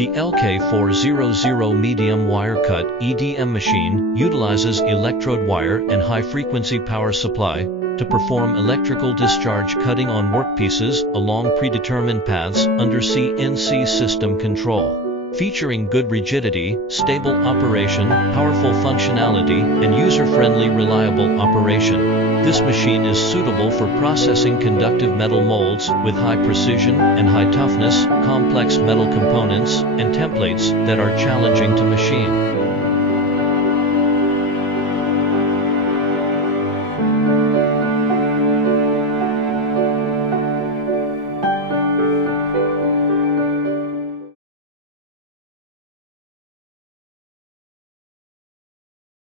The LK400 medium wire cut EDM machine utilizes electrode wire and high-frequency power supply to perform electrical discharge cutting on workpieces along predetermined paths under CNC system control. Featuring good rigidity, stable operation, powerful functionality, and user-friendly reliable operation. This machine is suitable for processing conductive metal molds with high precision and high toughness, complex metal components, and templates that are challenging to machine.